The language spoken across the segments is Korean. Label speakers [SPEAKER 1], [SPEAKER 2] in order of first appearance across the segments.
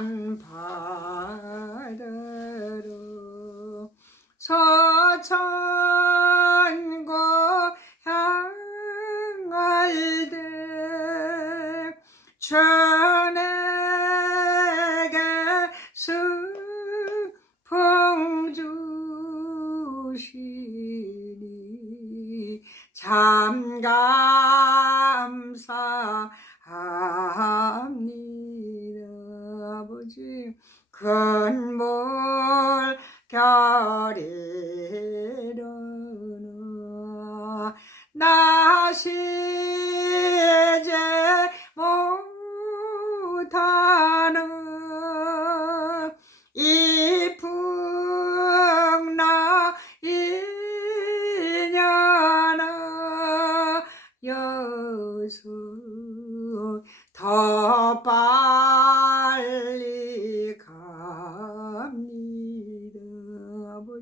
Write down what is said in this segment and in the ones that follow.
[SPEAKER 1] 산 바다로 서천고 향할 때 전에게 수풍 주시니 참 감사 큰물 결이로나 나시제 못하는 이풍나 이년아 여수 더 빨리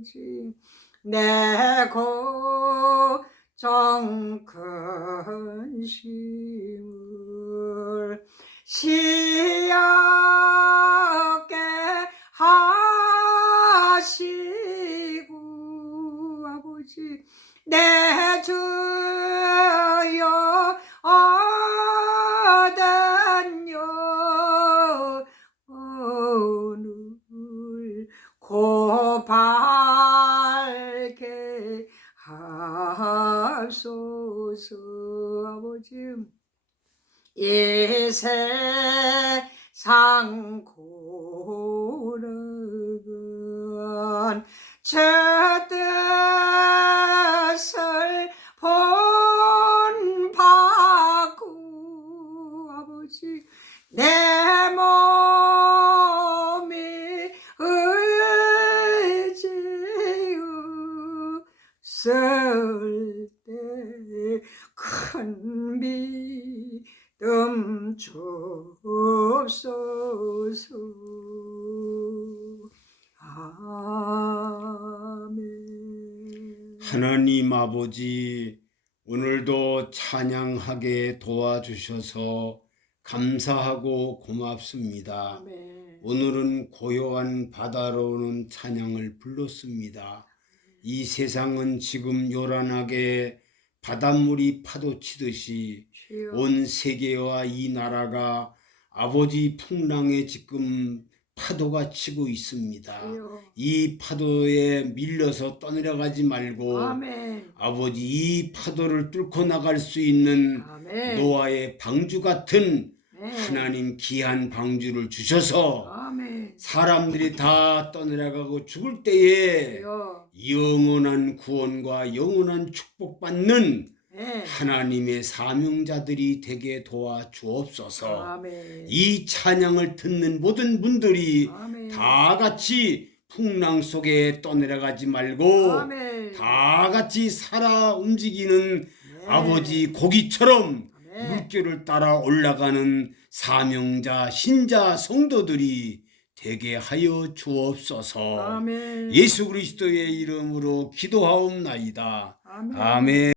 [SPEAKER 1] 아버지 내 고정 큰 심을 시약게 하시고 아버지 내 주여 어단요 이 세상 고르건 제 뜻을 본받고 아버지 내 몸이 의지였을 때큰 믿 음 주옵소서 아멘
[SPEAKER 2] 하나님 아버지, 오늘도 찬양하게 도와주셔서 감사하고 고맙습니다.
[SPEAKER 1] 아멘
[SPEAKER 2] 오늘은 고요한 바다로는 찬양을 불렀습니다. 이 세상은 지금 요란하게 바닷물이 파도치듯이
[SPEAKER 1] 주여.
[SPEAKER 2] 온 세계와 이 나라가 아버지 풍랑에 지금 파도가 치고 있습니다.
[SPEAKER 1] 주여.
[SPEAKER 2] 이 파도에 밀려서 떠내려가지 말고
[SPEAKER 1] 아멘.
[SPEAKER 2] 아버지 이 파도를 뚫고 나갈 수 있는
[SPEAKER 1] 아멘.
[SPEAKER 2] 노아의 방주 같은
[SPEAKER 1] 네.
[SPEAKER 2] 하나님 귀한 방주를 주셔서
[SPEAKER 1] 아멘
[SPEAKER 2] 사람들이 다 떠내려가고 죽을 때에 영원한 구원과 영원한 축복받는
[SPEAKER 1] 네.
[SPEAKER 2] 하나님의 사명자들이 되게 도와 주옵소서.
[SPEAKER 1] 아멘
[SPEAKER 2] 이 찬양을 듣는 모든 분들이
[SPEAKER 1] 아멘
[SPEAKER 2] 다 같이 풍랑 속에 떠내려가지 말고
[SPEAKER 1] 아멘
[SPEAKER 2] 다 같이 살아 움직이는
[SPEAKER 1] 네.
[SPEAKER 2] 아버지 고기처럼
[SPEAKER 1] 아멘
[SPEAKER 2] 물결을 따라 올라가는 사명자 신자 성도들이 되게 하여 주옵소서.
[SPEAKER 1] 아멘
[SPEAKER 2] 예수 그리스도의 이름으로 기도하옵나이다.
[SPEAKER 1] 아멘
[SPEAKER 2] 아멘.